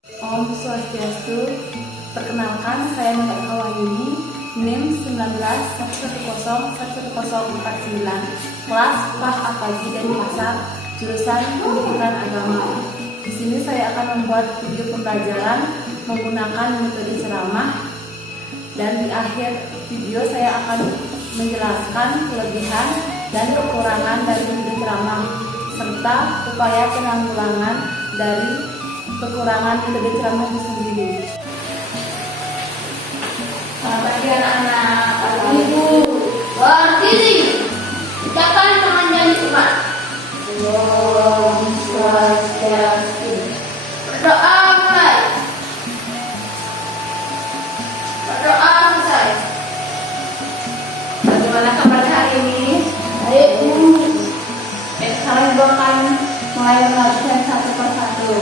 Om Swastiastu. Perkenalkan, saya Mbak Wahyuni, NIM 1911011049, kelas PAH Apagi dan Pasar, jurusan Pendidikan Agama. Di sini saya akan membuat video pembelajaran menggunakan metode ceramah, dan di akhir video saya akan menjelaskan kelebihan dan kekurangan dari metode ceramah serta upaya penanggulangan dari kekurangan metode ceramah itu sendiri. Selamat pagi anak-anak, Bapak Ibu, berdiri, ucapkan tangan dari umat. Om Swastiastu. Berdoa mulai. Berdoa selesai. Bagaimana kabar hari ini? Baik, Bu. Sekarang Ibu akan mulai melakukan satu persatu.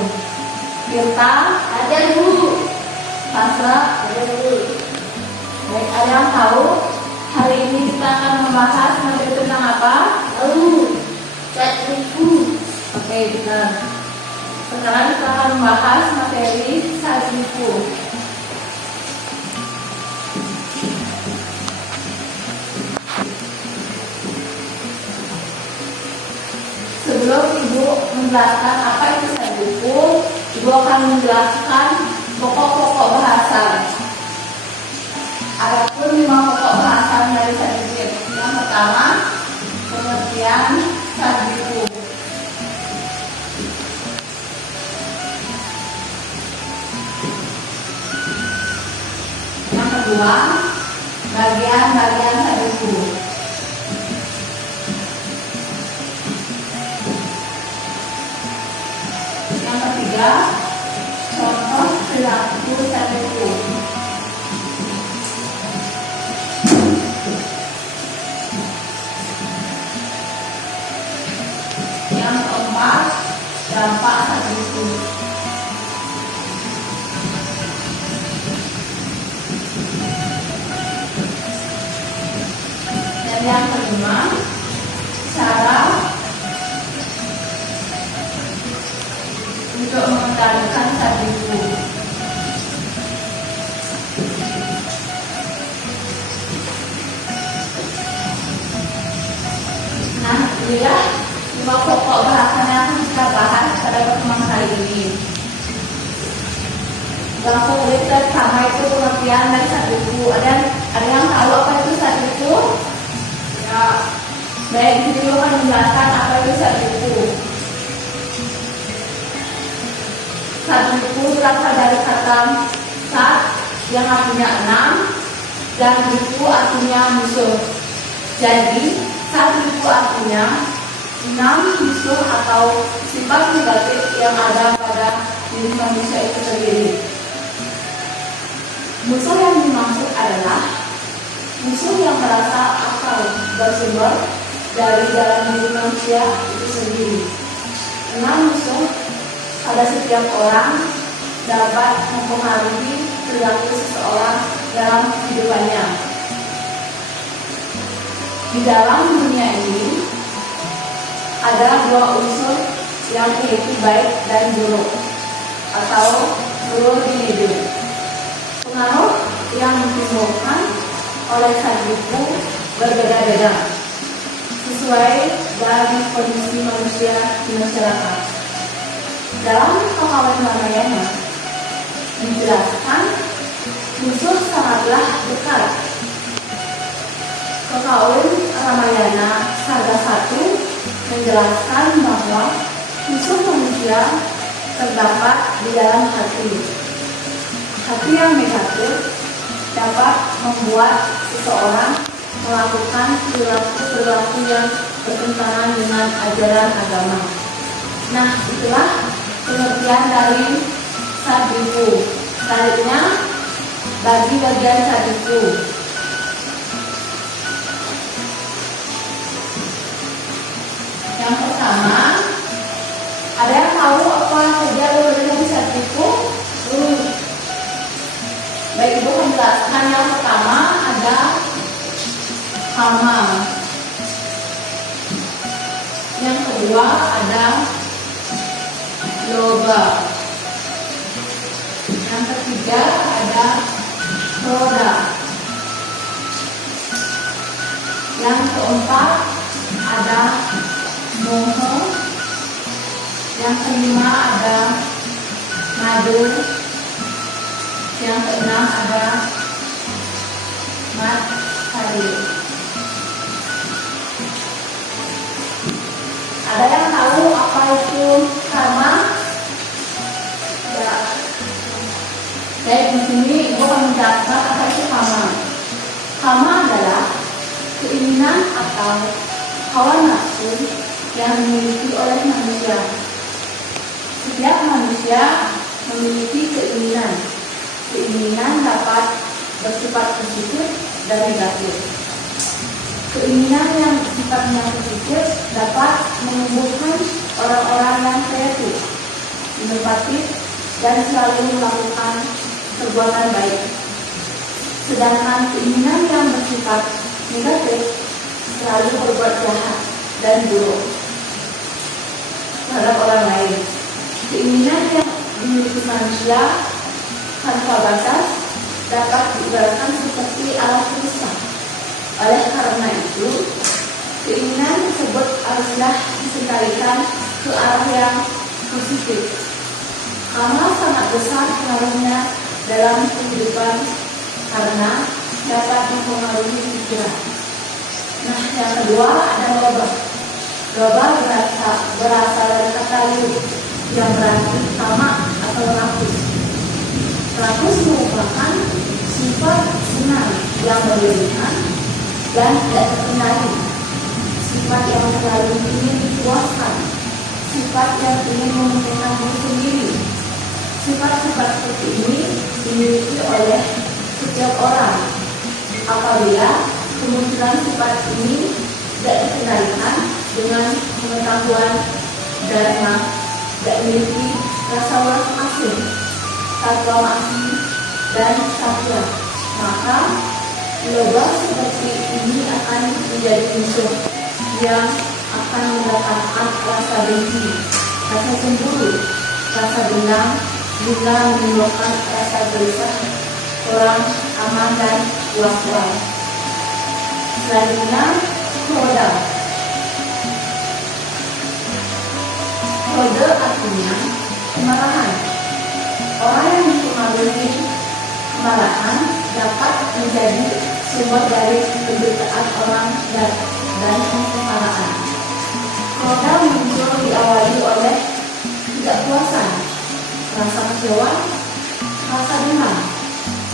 Kita ada Bu. Pasrah ada Bu. Baik, ada yang tahu hari ini kita akan membahas materi tentang apa? Tahu. Cat buku. Oke, benar. Sekarang kita akan membahas materi cat buku. Sebelum Ibu menjelaskan apa itu cat buku, Ibu akan menjelaskan pokok-pokok bahasa. Adapun 5 pokok bahasan dari Sadikir. Yang pertama, pengertian Sadiku. Yang kedua, bagian-bagian Sadiku. Yang ketiga, contoh perilaku Sadiku. Yang keempat, dampak Sadiku. Dan yang kelima, cara untuk mengendalikan Sadiku. Nah, inilah 5 pokok bahasan yang akan kita bahas pada pertemuan kali ini. Langsung kita pertama itu pengertian dari Sadiku. Ada yang tahu apa itu Sadiku? Ya. Baik, jadi dulu akan menjelaskan apa itu Sadiku. Sadiku berasal dari kata sat yang artinya 6 dan buku artinya musuh. Jadi Sadiku artinya 6 musuh atau sifat negatif yang ada pada diri manusia itu sendiri. Musuh yang dimaksud adalah musuh yang merasa akal bersumber dari dalam diri manusia itu sendiri. 6 musuh pada setiap orang dapat mempengaruhi perilaku seseorang dalam kehidupannya. Di dalam dunia ini ada 2 unsur yang yaitu baik dan buruk atau buruk di hidup. Pengaruh yang ditimbulkan oleh Sadiku berbeda-beda sesuai dari kondisi manusia di masyarakat. Dalam Pengawet Ramayana dijelaskan musuh sangatlah dekat. Pengawet Ramayana Sarga 1 menjelaskan bahwa musuh manusia terdapat di dalam hati. Hati yang negatif dapat membuat seseorang melakukan perilaku yang bertentangan dengan ajaran agama. Nah, itulah pengertian dari Sadiku. Selanjutnya, bagi bagian Sadiku. Yang pertama, ada yang tahu apa saja dari Sadiku? Baik, Ibu akan jelaskan. Yang pertama ada hama. Yang kedua ada loba. ada roda. Yang keempat ada moho. Yang kelima ada madu. Yang keenam ada mat kayu. Ada yang tahu apa itu karma? Ya. Baik, di sini ibu akan menjelaskan apa itu karma. Karma adalah keinginan atau hawa nafsu yang dimiliki oleh manusia. Setiap manusia memiliki keinginan. Keinginan dapat bersifat positif dan negatif. Keinginan yang sifatnya positif dapat menumbuhkan orang-orang yang kreatif, inovatif, dan selalu melakukan perbuatan baik. Sedangkan keinginan yang bersifat negatif selalu berbuat jahat dan buruk terhadap orang lain. Keinginan yang dimiliki manusia tanpa batas dapat diibaratkan seperti alat rusak. Oleh karena itu, keinginan tersebut haruslah disekalikan ke arah yang positif. Karena sangat besar pengaruhnya dalam kehidupan karena dapat mempengaruhi pikiran. Nah, yang kedua ada loba. Loba berasal dari kata lu yang berarti sama atau rakus. Rakus merupakan sifat senang yang berlebihan dan tidak terkendali. Sifat yang selalu ingin dipuaskan. Sifat yang ingin mementingkan diri sendiri. Sifat-sifat seperti ini dimiliki oleh setiap orang. Apabila kemunculan sifat ini tidak dikendalikan dengan pengetahuan dharma, tidak memiliki rasa welas asih, tatwa asih, dan satya, maka loba seperti ini akan menjadi musuh yang akan mendatangkan rasa benci, rasa cemburu, rasa dendam, juga menimbulkan rasa gelisah, kurang aman dan was-was. Selanjutnya, roda. Roda artinya kemarahan. Orang yang dipengaruhi kemarahan dapat menjadi sumber dari penderitaan orang dan kemarahan. Roda muncul diawali oleh ketidakpuasan, rasa kecewa, rasa dendam,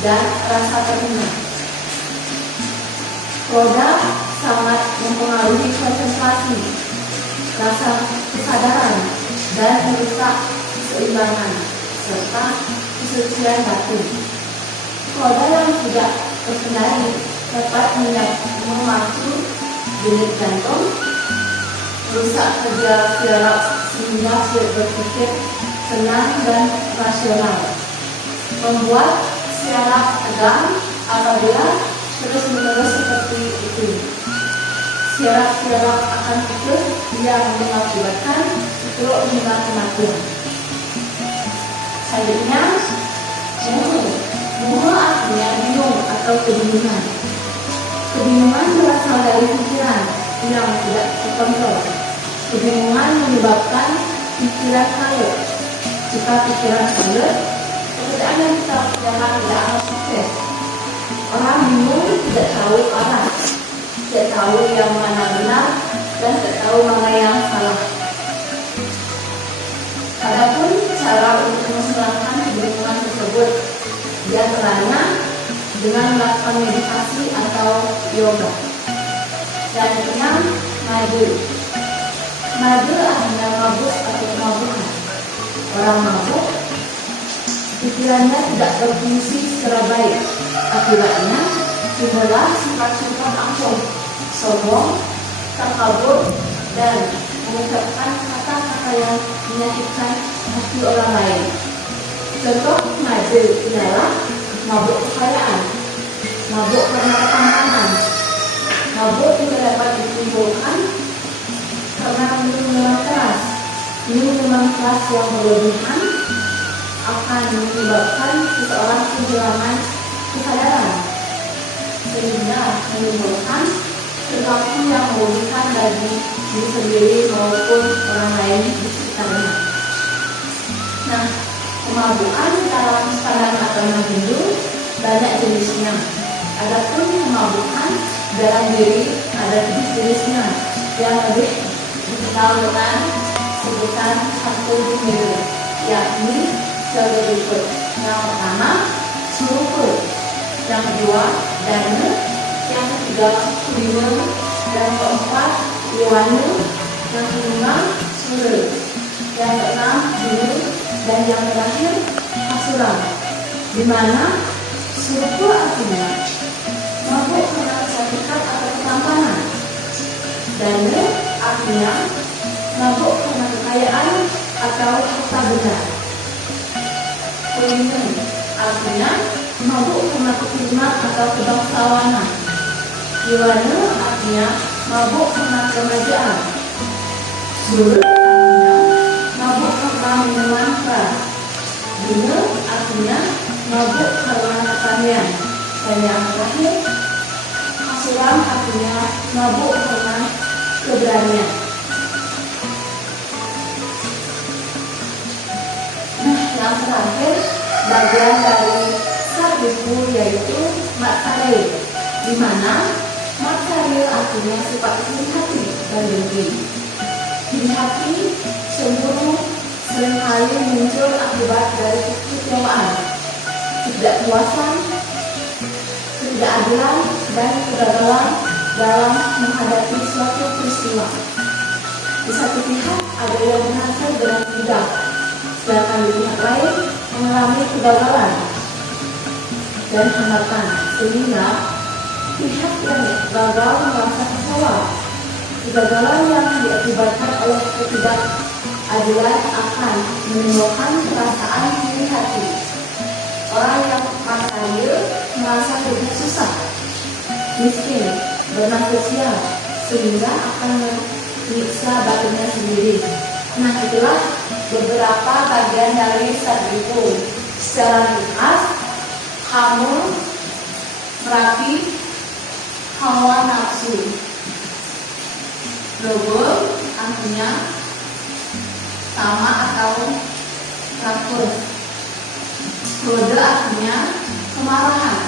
dan rasa terhina. Roda sangat mempengaruhi konsentrasi, rasa kesadaran, dan merusak keseimbangan serta kesucian batin. Roda yang tidak terkendali dapat memacu denyut jantung, merusak kerja syaraf sehingga sulit berpikir tenang dan rasional, membuat syaraf tegang apabila terus-menerus seperti itu. Syaraf-syaraf akan putus yang mengakibatkan stroke hingga kematian. Selanjutnya, muha artinya bingung atau kebingungan. Kebingungan berasal dari pikiran yang tidak terkontrol. Kebingungan menyebabkan pikiran kalut. Jika pikiran kalut, pekerjaan yang kita kerjakan tidak akan sukses. Orang bingung, tidak tahu arah, tidak tahu yang mana benar, dan tidak tahu mana yang salah. Adapun cara untuk menghilangkan kebingungan tersebut diantaranya dengan melakukan meditasi atau yoga. Dan keenam, madu. Madu artinya mabuk atau kemabukan. Orang mabuk, pikirannya tidak berfungsi secara baik. Akibatnya timbullah sifat-sifat angkuh, sombong, takabur, dan mengucapkan kata-kata yang menyakitkan hati orang lain. Contoh madu ialah mabuk kekayaan, mabuk karena ketampangan. Mabuk juga dapat ditimbulkan karena minum minuman keras yang berlebihan, akan menyebabkan seseorang kehilangan kesadaran, sehingga menimbulkan perilaku yang merugikan bagi diri sendiri maupun orang lain di sekitarnya. Nah, kemabukan dalam pandangan agama Hindu banyak jenisnya. Adapun kemabukan dalam diri ada 7 jenisnya yang lebih dikenal dengan sebutan satu diri, yakni sebagai berikut. Yang pertama, surupa. Yang kedua, dana. Yang ketiga, kulina. Yang keempat, iwana. Yang kelima, sura. Yang keenam, dina. Dan yang terakhir, asura. Di mana surupa artinya mabuk karena kesakitan atau ketampanan. Dana artinya mabuk karena kekayaan atau harta benda. Kulina artinya mabuk karena keturunan atau kebangsawanan. Iwana artinya mabuk karena kerajaan. Sura artinya mabuk karena minuman keras. Dina artinya mabuk karena pertanian. Dan yang terakhir, asuram artinya mabuk karena keberanian. Nah, yang terakhir, bagian dari sadripu yaitu matsarya, di mana matsarya artinya sifat iri hati dan dengki. Iri hati cemburu seringkali muncul akibat dari kekecewaan, ketidakpuasan, ketidakadilan, dan kegagalan dalam menghadapi suatu peristiwa. Di satu pihak ada yang berhasil dengan mudah, sedangkan di pihak lain mengalami kegagalan dan hambatan, sehingga pihak yang gagal merasa kecewa. Kegagalan yang diakibatkan oleh ketidakadilan akan menimbulkan perasaan iri hati. Orang yang matsarya merasa hidup susah, miskin, bernasib sial, sehingga akan menyiksa batinnya sendiri. Nah, itulah beberapa bagian dari sadripu. Secara ringkas, kamu meratih hawa nafsu. Logo artinya sama atau rakus. Kode artinya kemarahan.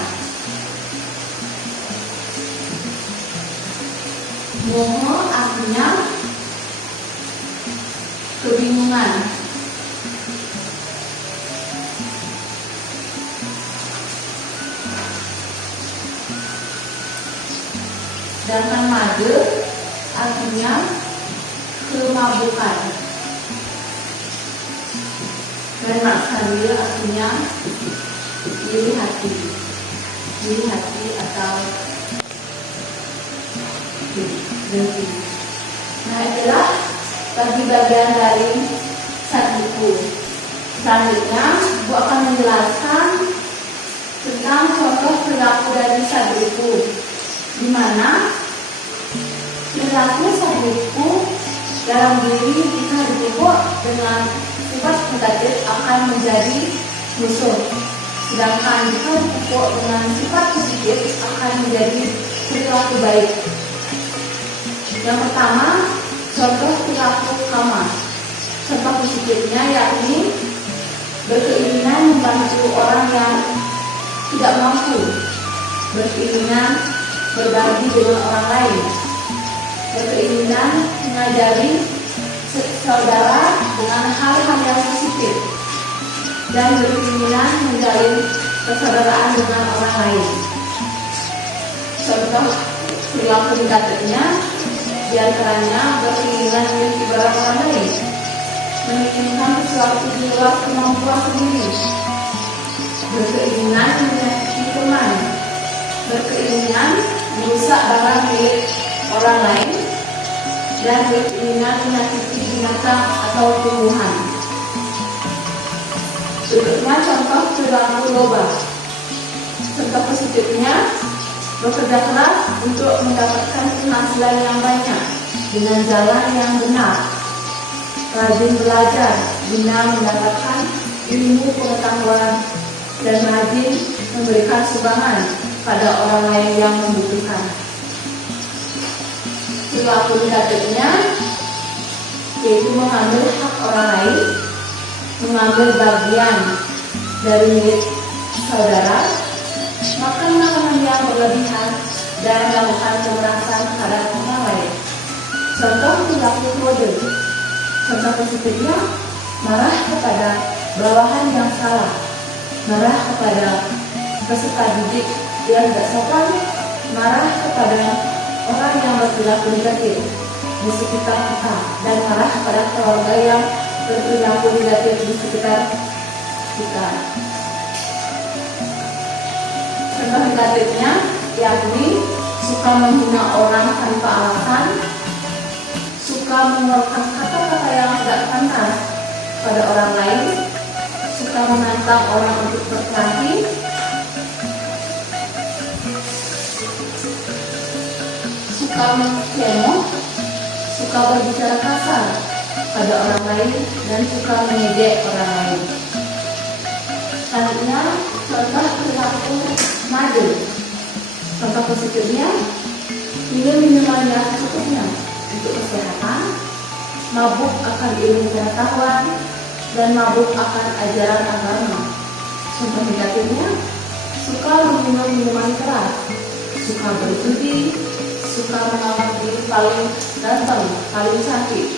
Moho artinya kebingungan. Sedangkan made artinya kemabukan. Dan matsarya artinya iri hati. Iri hati atau dengki. Nah, itulah bagi bagian dari sadripu. Selanjutnya, Bu akan menjelaskan tentang contoh perilaku dari sadripu, di mana perilaku sadripu dalam diri jika dipupuk dengan sifat negatif akan menjadi musuh, sedangkan jika dipupuk dengan sifat positif akan menjadi perilaku baik. Yang pertama, contoh perilaku kama. Contoh positifnya yakni berkeinginan membantu orang yang tidak mampu, berkeinginan berbagi dengan orang lain, berkeinginan mengajari saudara dengan hal-hal yang positif, dan berkeinginan menjalin persaudaraan dengan orang lain. Contoh perilaku negatifnya diantaranya berkeinginan memiliki barang orang lain, menginginkan sesuatu di luar kemampuan sendiri, berkeinginan menyakiti teman, berkeinginan merusak barang milik orang lain, dan berkeinginan menyakiti binatang atau tumbuhan. Berikutnya contoh perilaku loba. Contoh positifnya bekerja keras untuk mendapatkan penghasilan yang banyak dengan jalan yang benar, rajin belajar guna mendapatkan ilmu ilmu pengetahuan dan rajin memberikan sumbangan pada orang lain yang membutuhkan. Perilaku negatifnya yaitu mengambil hak orang lain, mengambil bagian dari milik saudara, makan makanan yang berlebihan, dan melakukan kekerasan terhadap orang lain. Contoh perilaku kode. Contoh positifnya, marah kepada bawahan yang salah, marah kepada peserta didik yang tidak sopan, marah kepada orang yang berperilaku negatif di sekitar kita, dan marah kepada keluarga yang berperilaku negatif di sekitar kita. Contoh negatifnya yakni suka menghina orang tanpa alasan, suka mengeluarkan kata-kata yang tidak pantas pada orang lain, suka menantang orang untuk berkelahi, suka menghemok, suka berbicara kasar pada orang lain, dan suka mengejek orang lain. Selanjutnya, contoh perilaku madu. Contoh positifnya, minum minuman yang secukupnya untuk kesehatan, mabuk akan ilmu pengetahuan, dan mabuk akan ajaran agama. Contoh negatifnya, suka meminum minuman keras, suka berjudi, suka menganggap diri paling ganteng, paling cantik,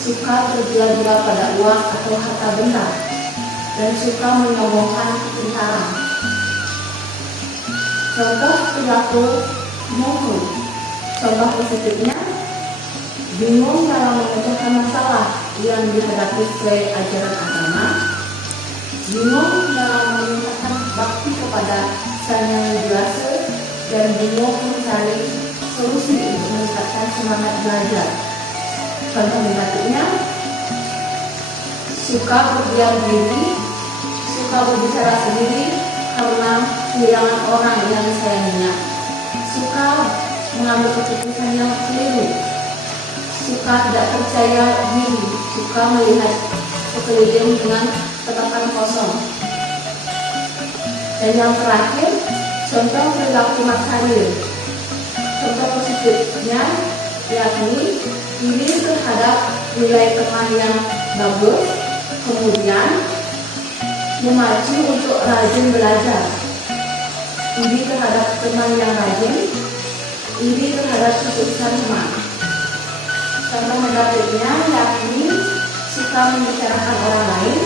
suka tergila-gila pada uang atau harta benda, dan suka menyombongkan kepintaran. Contoh perilaku moho. Contoh positifnya, bingung dalam memecahkan masalah yang dihadapi sesuai ajaran agama, bingung dalam meningkatkan bakti kepada Sang Yang Widi Wasa, dan bingung mencari solusi untuk meningkatkan semangat belajar. Contoh negatifnya, suka berdiam diri, suka berbicara sendiri karena kehilangan orang yang disayanginya, suka mengambil keputusan yang keliru, suka tidak percaya diri, suka melihat sekeliling dengan tatapan kosong. Dan yang terakhir, contoh perilaku material. Contoh positifnya yakni iri terhadap nilai teman yang bagus, kemudian memacu untuk rajin belajar, iri terhadap teman yang rajin, iri terhadap kesuksesan teman. Contoh negatifnya yakni suka membicarakan orang lain,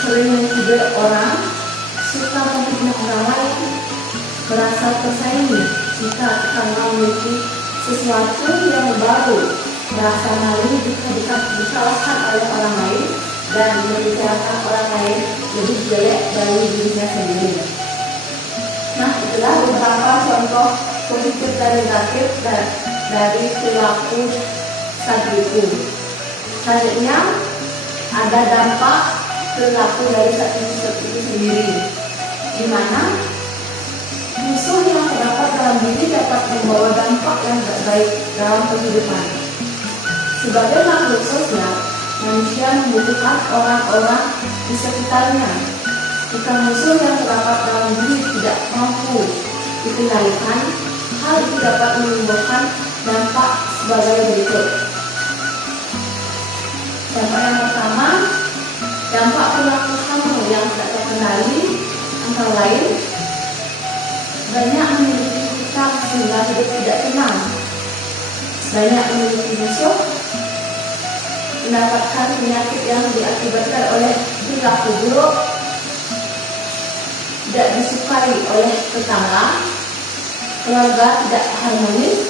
sering mencibir orang, suka memfitnah orang lain, merasa tersaingi jika kita memiliki sesuatu yang baru, merasa malu jika dikalahkan oleh orang lain, dan membicarakan orang lain lebih jelek dari dirinya sendiri. Nah, itulah beberapa contoh positif dan negatif dari perilaku Sadriku. Selanjutnya, ada dampak perilaku dari Sadriku itu sendiri, di mana musuh yang terdapat dalam diri dapat membawa dampak yang tidak baik dalam kehidupan. Sebagai makhluk sosial, manusia membutuhkan orang-orang di sekitarnya. Jika musuh yang terdapat dalam diri tidak mampu dikendalikan, hal itu dapat menimbulkan dampak sebagai berikut. Dampak yang pertama, dampak perilaku kamu yang tidak terkendali, antara lain banyak memiliki sikap sehingga hidup tidak tenang, banyak memiliki musuh, mendapatkan penyakit yang diakibatkan oleh perilaku buruk, tidak disukai oleh tetangga, keluarga tidak harmonis,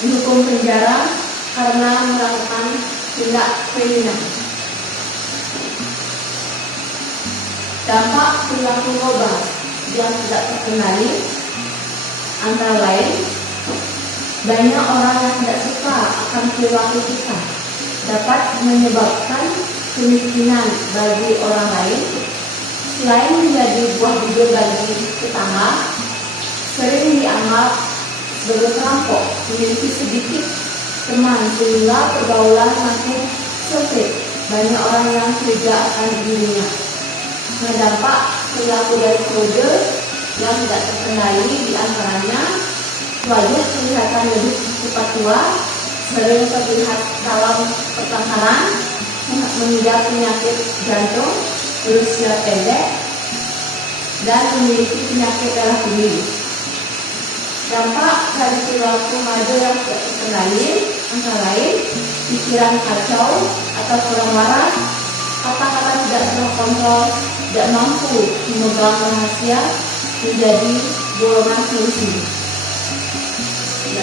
dihukum penjara karena melakukan tindak kriminal. Dampak perilaku global yang tidak terkendali antara lain banyak orang yang tidak suka akan perilaku kita, dapat menyebabkan kemiskinan bagi orang lain, selain menjadi buah bibir bagi tetangga, sering dianggap sebagai perampok, memiliki sedikit teman sehingga pergaulan makin sempit, banyak orang yang curiga akan dirinya. Nah, dampak perilaku dari kode yang tidak terkendali diantaranya wajah kelihatan lebih cepat tua, sering terlihat dalam pertengkaran, mengidap penyakit jantung, berusia pendek, dan memiliki penyakit darah tinggi. Dampak dari perilaku remaja yang tidak terkendali antara lain pikiran kacau atau kurang waras, kata-kata tidak terkontrol, tidak mampu memegang rahasia, menjadi golongan puisi.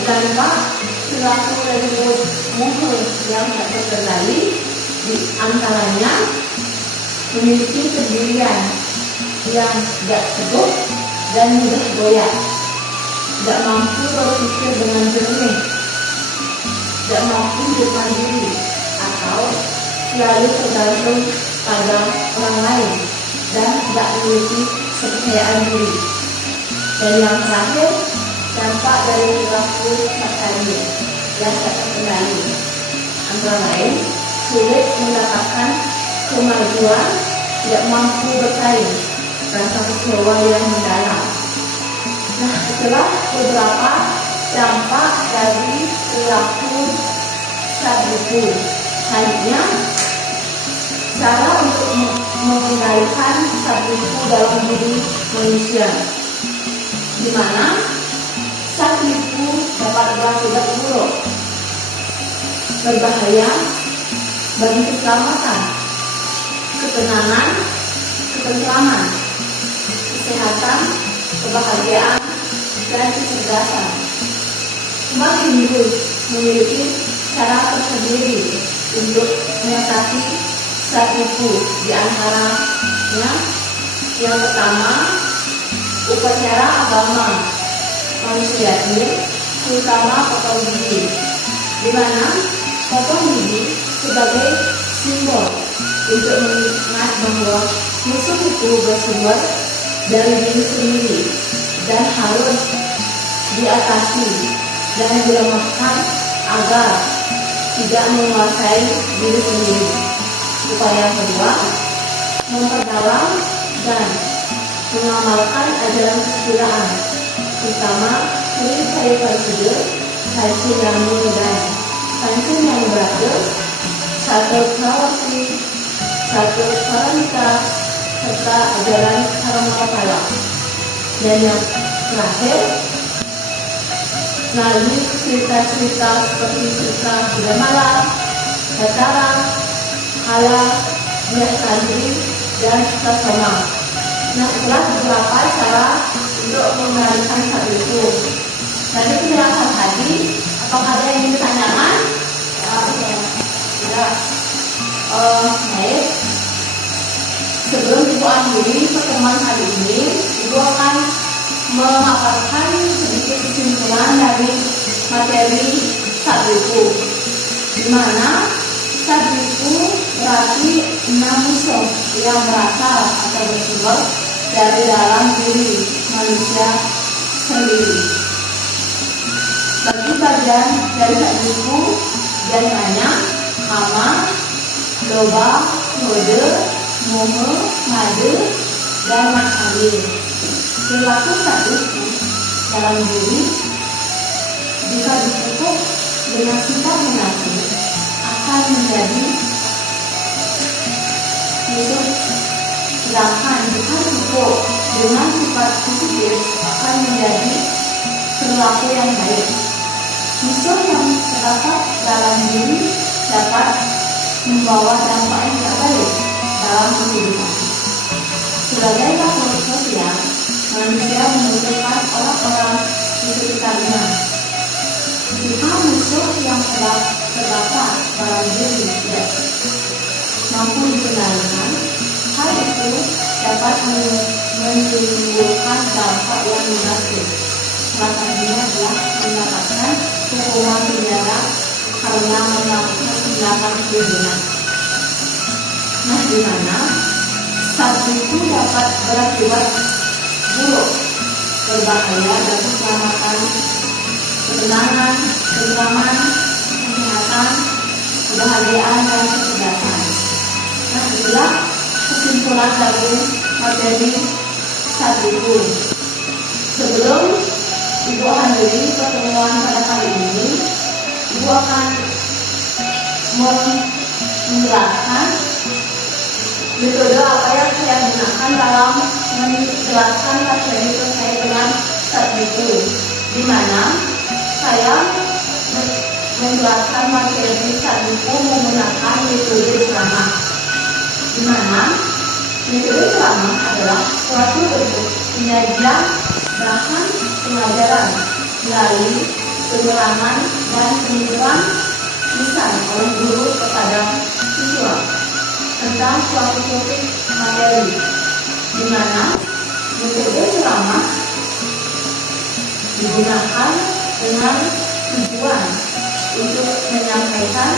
Dampak perilaku dari moho yang tidak terkendali di antaranya memiliki pendirian yang tidak teguh dan mudah goyah, tidak mampu berpikir dengan jernih, tidak mampu hidup mandiri, atau selalu tergantung pada orang lain dan tidak memiliki kepercayaan diri. Dan yang terakhir, dampak dari perilaku tadi yang tidak terkendali antara lain sulit mendapatkan kemajuan, tidak mampu bersaing, rasa kecewa yang mendalam. Nah, itulah beberapa dampak dari perilaku saat buku. Selanjutnya, cara untuk mengendalikan saat buku dalam diri manusia, di mana saat buku dapat berakibat buruk, berbahaya bagi keselamatan, ketenangan, ketentraman, kesehatan, kebahagiaan, dan kecerdasan. Umat Hindu memiliki cara tersendiri untuk mengatasi saat itu. Di antaranya, yang pertama, upacara agama manusia ini, terutama potong gigi, di mana potong gigi sebagai simbol untuk mengingat bahwa musuh itu bersumber dari diri sendiri dan harus diatasi dan dilemahkan agar tidak menguasai diri sendiri. Upaya yang kedua, memperdalam dan mengamalkan ajaran kesusilaan, terutama kulit kayu parsude, kayu yang dan kayu yang berada, satu kawasi, satu paramita, serta ajaran Dharmakala. Dan yang terakhir, melalui cerita-cerita seperti cerita Sudamala, Batara, Hala, Nyatandri, dan Sasama. Nah, itulah beberapa cara untuk mengendalikan saat itu. Dari penjelasan tadi, apakah ada yang ingin ditanyakan? Ya. Baik. Sebelum Ibu akhiri pertemuan hari ini, Ibu akan memaparkan sedikit kesimpulan dari materi sabiku, di mana sabiku berarti 6 musuh yang berasal atau bersumber dari dalam diri manusia sendiri. Bagi bagian dari sabiku biasanya hama, loba, kode, moho, made, dan makhluk. Perilaku sabiku dalam diri jika dipupuk dengan sifat negatif akan menjadi hidup, sedangkan jika dipupuk dengan sifat positif akan menjadi perilaku yang baik. Musuh yang terdapat dalam diri dapat membawa dampak yang tidak baik dalam kehidupan. Sebagai makhluk sosial, manusia membutuhkan orang-orang di sekitarnya. Jika musuh yang terdapat dalam diri tidak mampu dikendalikan, hal itu dapat menimbulkan dampak yang negatif. Salah satunya adalah mendapatkan hukuman penjara karena melakukan tindakan kriminal. Nah, di mana saat itu dapat berakibat buruk, berbahaya bagi keselamatan, ketenangan, ketentraman, kesehatan, kebahagiaan, dan kecerdasan. Nah, itulah kesimpulan dari materi saat itu. Sebelum Ibu hadiri pertemuan pada kali ini, Ibu akan menjelaskan metode apa yang saya gunakan dalam menjelaskan materi terkait dengan saat itu, di mana saya menjelaskan materi saat itu menggunakan metode ceramah, di mana metode ceramah adalah suatu bentuk penyajian bahan pengajaran melalui penerangan dan penyuluhan lisan oleh guru kepada siswa tentang suatu topik materi, di mana metode ceramah digunakan dengan tujuan untuk menyampaikan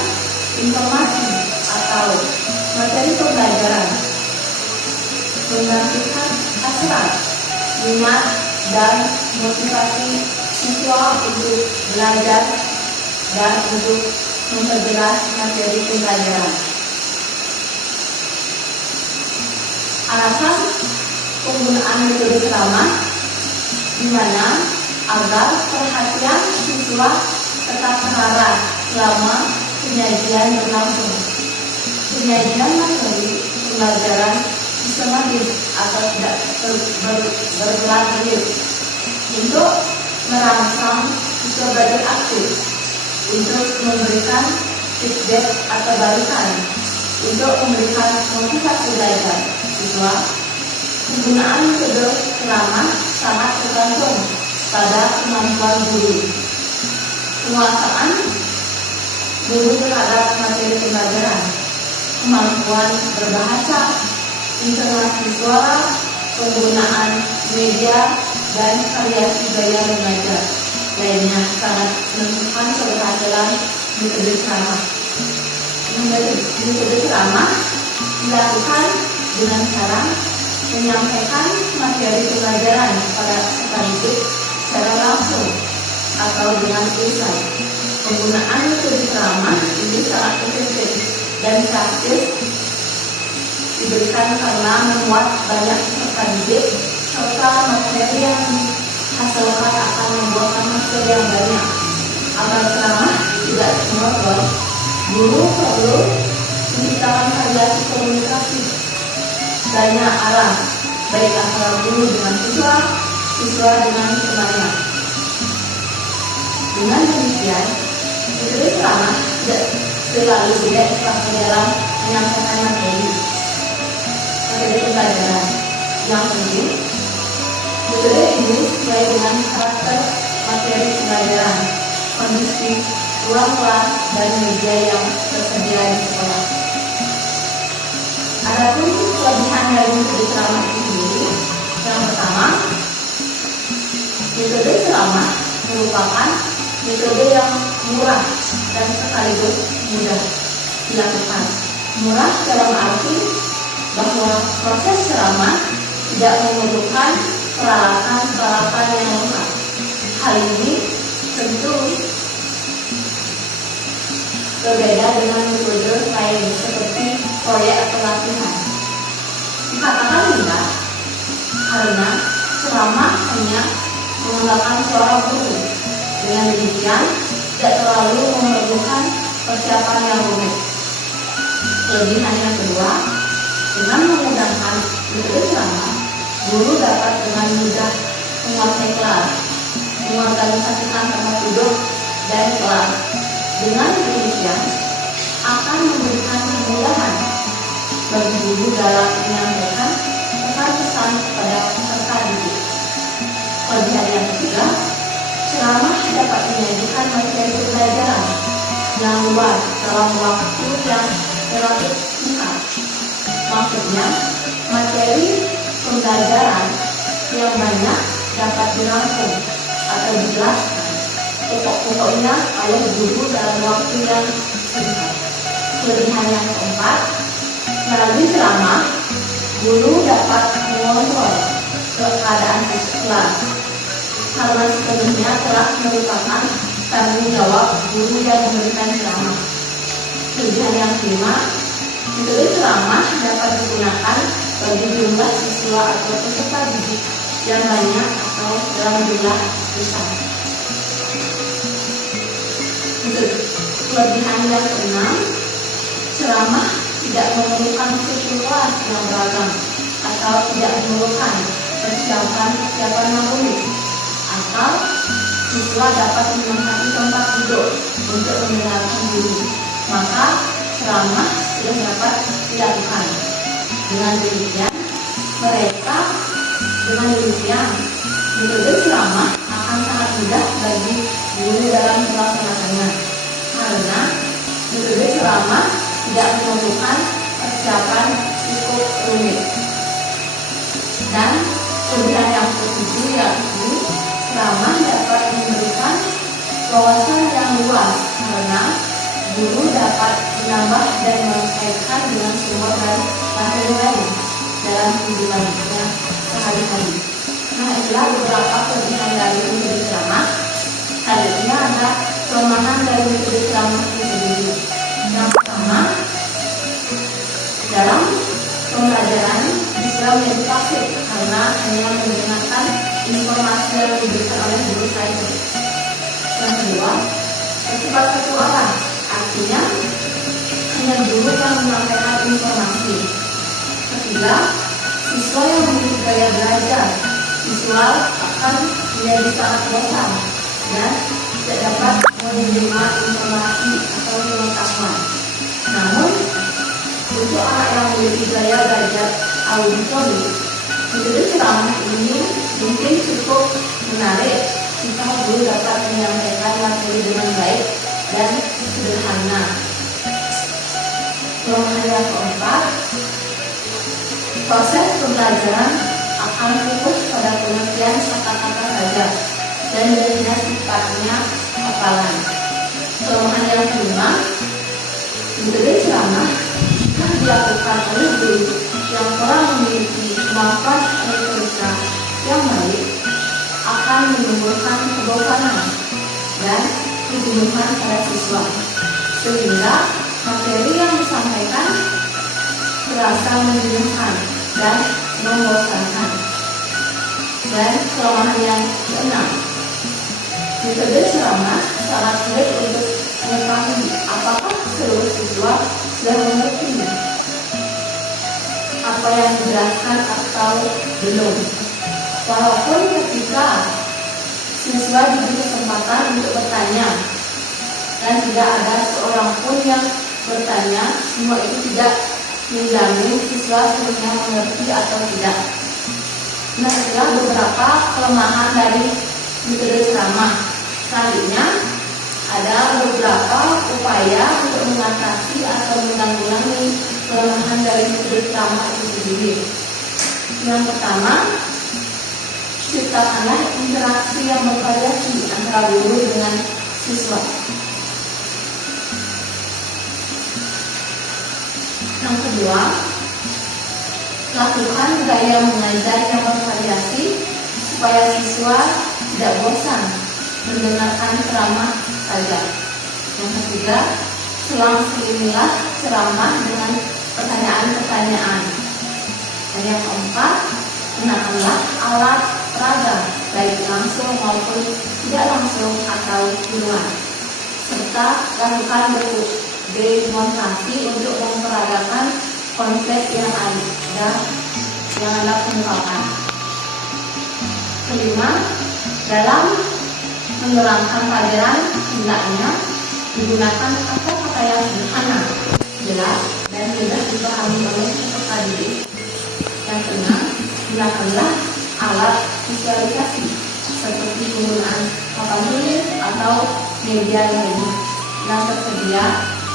informasi atau materi pembelajaran, membangkitkan hasrat, minat, dan motivasi siswa untuk belajar dan untuk memperjelas materi pembelajaran. Alasan penggunaan metode ceramah di mana agar perhatian siswa tetap terarah selama penyajian berlangsung. Penyajian materi pembelajaran sistematis atau tidak berbelat-belit untuk merangsang siswa belajar aktif, untuk memberikan feedback atau balikan, untuk memberikan motivasi belajar siswa. Penggunaan metode ceramah sangat tergantung pada kemampuan guru. Penguasaan guru terhadap materi pembelajaran, kemampuan berbahasa, intonasi suara, penggunaan media, dan variasi gaya mengajar lainnya sangat menentukan keberhasilan metode ceramah. Metode ceramah dilakukan dengan cara menyampaikan materi pembelajaran kepada peserta didik secara langsung atau dengan tulisan. Penggunaan metode ceramah ini sangat efektif dan praktis diberikan karena memuat banyak peserta didik serta materi yang dihasilkan akan membuahkan hasil yang banyak. Agar ceramah tidak monoton, guru perlu menciptakan variasi komunikasi banyak arah, baik antara guru dengan siswa, siswa dengan temannya. Dengan demikian, metode ceramah tidak selalu direct dalam menyampaikan materi pembelajaran. Yang penting, metode ini sesuai dengan karakter materi pembelajaran, kondisi ruang kelas, dan media yang tersedia di sekolah. Adapun kelebihan dari metode ceramah ini, yang pertama, metode ceramah merupakan metode yang murah dan sekaligus mudah dilakukan. Murah dalam arti bahwa proses ceramah tidak memerlukan peralatan yang lengkap. Hal ini tentu berbeda dengan metode lain seperti proyek atau latihan. Dikatakan mudah karena ceramah hanya menggunakan suara guru. Dengan demikian, tidak terlalu memerlukan persiapan yang rumit. Kelebihan yang kedua, dengan menggunakan metode ceramah, guru dapat dengan mudah menguasai kelas, mengorganisasikan tempat duduk dan kelas. Dengan demikian, akan memberikan kemudahan bagi guru dalam menyampaikan pesan-pesan kepada peserta didik. Kelebihan yang ketiga, ceramah dapat menyajikan materi pembelajaran yang luas dalam waktu yang relatif singkat. Maksudnya, materi pembelajaran yang banyak dapat dirangkum atau dijelaskan pokok-pokoknya oleh guru dalam waktu yang singkat. Kelebihan yang keempat, melalui ceramah, guru dapat mengontrol keadaan kelas karena sepenuhnya telah merupakan tanggung jawab guru yang memberikan ceramah. Kelebihan yang kelima, metode ceramah dapat digunakan bagi jumlah siswa siswa atau peserta didik yang banyak atau dalam jumlah besar. Untuk kelebihan yang keenam, ceramah tidak memerlukan kelas yang beragam atau tidak memerlukan persiapan materi, atau siswa dapat menempati tempat duduk untuk mendengarkan guru, maka ceramah sudah dapat dilakukan. Dengan demikian, metode ceramah akan sangat mudah bagi guru dalam melaksanakannya, karena metode ceramah tidak memerlukan persiapan cukup rumit. Dan kelebihan yang ketujuh yaitu ceramah dapat memberikan wawasan yang luas, karena guru dapat menambah dan mengkaitkan dengan sumber dan materi lain dalam kehidupannya sehari-hari. Nah, itulah beberapa kelebihan dari metode ceramah. Selanjutnya ada kelemahan dari metode ceramah itu sendiri. Yang pertama, dalam pembelajaran bisa menjadi pasif karena hanya mendengarkan informasi yang diberikan oleh guru saja. Yang kedua, bersifat satu arah, artinya hanya guru yang menyampaikan informasi. Ketiga, siswa yang memiliki gaya belajar visual akan menjadi sangat bosan dan tidak dapat menerima informasi atau pengetahuan. Namun, untuk anak yang memiliki gaya belajar auditory, metode ceramah ini mungkin cukup menarik jika guru dapat menyampaikan materi dengan baik dan sederhana. Kelemahan yang keempat, proses pembelajaran akan fokus pada pengertian kata-kata saja dan hanya sifatnya hafalan. Kelemahan yang kelima, metode ceramah jika dilakukan oleh guru yang kurang memiliki kemampuan retorika yang baik akan menimbulkan kebosanan dan kejenuhan pada siswa, sehingga materi yang disampaikan terasa menjenuhkan dan membosankan. Dan kelemahan yang keenam, metode ceramah sangat sulit untuk mengetahui apakah seluruh siswa sudah mengerti apa yang dijelaskan atau belum. Walaupun ketika siswa diberi kesempatan untuk bertanya dan tidak ada seorang pun yang bertanya, semua itu tidak menjamin siswa seluruhnya mengerti atau tidak. Nah, itulah beberapa kelemahan dari metode ceramah. Selanjutnya, ada beberapa upaya untuk mengatasi atau menanggulangi kelemahan dari metode ceramah itu sendiri. Yang pertama, ciptakanlah interaksi yang bervariasi antara guru dengan siswa. Yang kedua, lakukan gaya mengajar yang bervariasi supaya siswa tidak bosan mendengarkan ceramah saja. Yang ketiga, selang-selingilah ceramah dengan pertanyaan-pertanyaan. Dan yang keempat, gunakanlah alat peraga baik langsung maupun tidak langsung atau di luar, serta lakukan demonstrasi untuk memperagakan konsep yang Anda kemukakan. Kelima, dalam menerangkan pelajaran hendaknya digunakan kata-kata yang sederhana, jelas, dan mudah dipahami oleh peserta didik. Yang keenam, gunakanlah alat visualisasi seperti penggunaan papan tulis atau media lainnya yang tersedia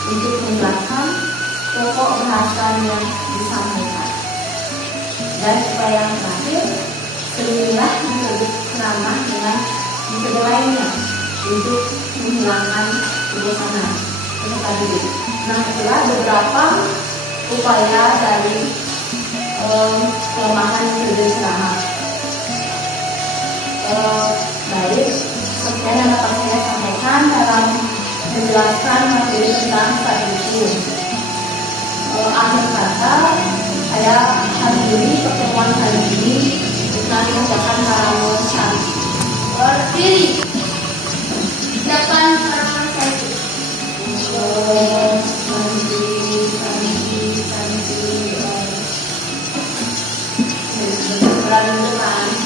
untuk menjelaskan pokok bahasa yang disampaikan. Dan supaya yang terakhir, selingilah metode ceramah dengan metode lainnya untuk menghilangkan kebosanan peserta didik. Nah, itulah beberapa upaya dari kelemahan metode ceramah. Baik, sekian yang dapat saya sampaikan dalam menjelaskan materi tentang saat itu. Akhir kata, saya akhiri pertemuan malam hari ini kita mengucapkan salam santri. Berdiri. Ucapan salam santri. Om Santi Santi Santi. Berani depan.